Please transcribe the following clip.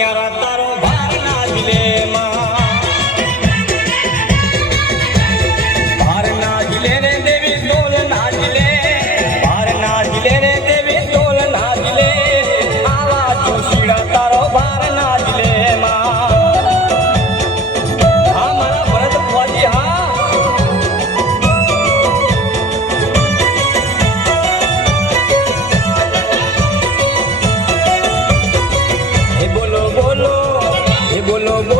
કુણિયારા તારો ભાર નાજલે ભાર નાજલે રે દેવી તોલ નાજલે ભાર નાજલે રે દેવી તોલ નાજલે આવા જોશીડા તારો ભાર નાજલે હા મારા ભરત ભુવાજી હા બોલો